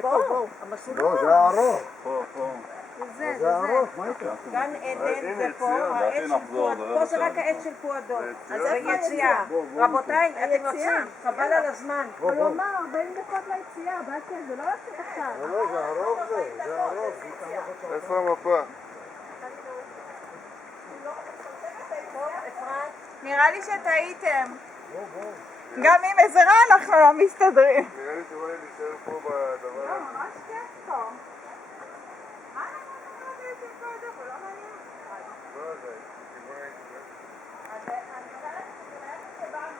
בואו. לא, זה הארוך. פה. זה הארוך, מה איתו? גן עדן זה פה, העץ של פועדו. פה זה רק העץ של פועדו. אז איפה היציאה? רבותיי, אתם יוצאים, חבל על הזמן. הוא אמר 40 דקות ליציאה, באתי, זה לא יוצא עכשיו. לא, זה הארוך זה הארוך. איפה המפה? נראה לי שטעיתם. גם עם עזרה אנחנו לא מסתדרים. נראה לי שבא לי להישאר פה בדבר הזה. ממש כיף פה. מה אנחנו נראה בעצם פה הדבר? הוא לא מעניין. לא יודע, כיוון הייתי אז אני חושבת שבאנו.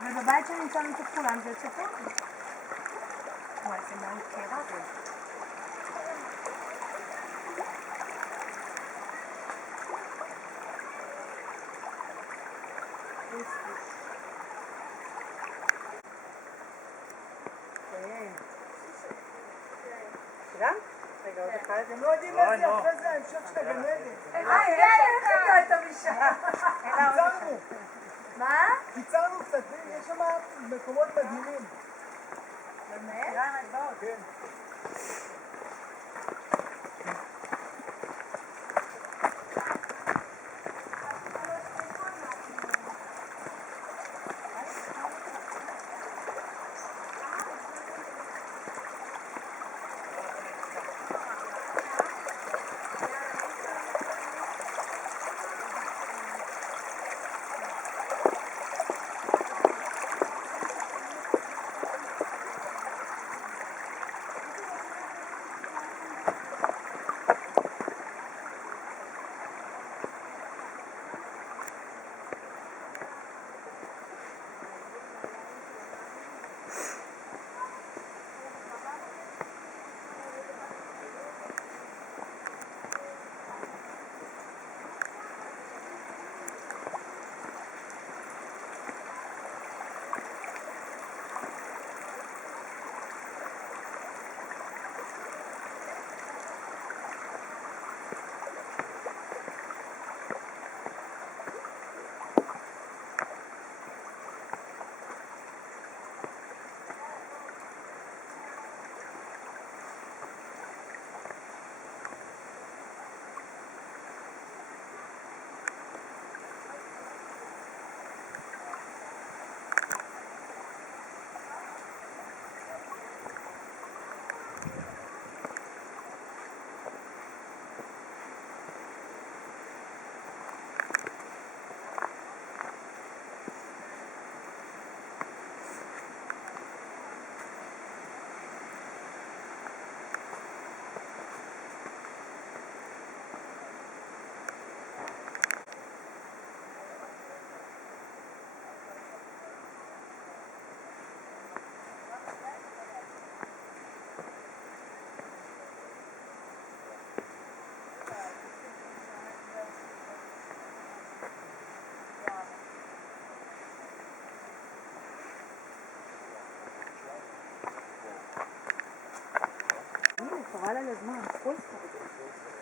ובבית שנמצא את כולם זה צפון. וואי, זה מאוד קרה. גם? רגע, עוד אחד. אתם לא יודעים איזה יפה זה ההמשך של הגנדת. איך הגעת את המשם? קיצרנו. מה? קיצרנו קצת, יש שם מקומות מדהימים. באמת? כן. חבל על הזמן, כל כך.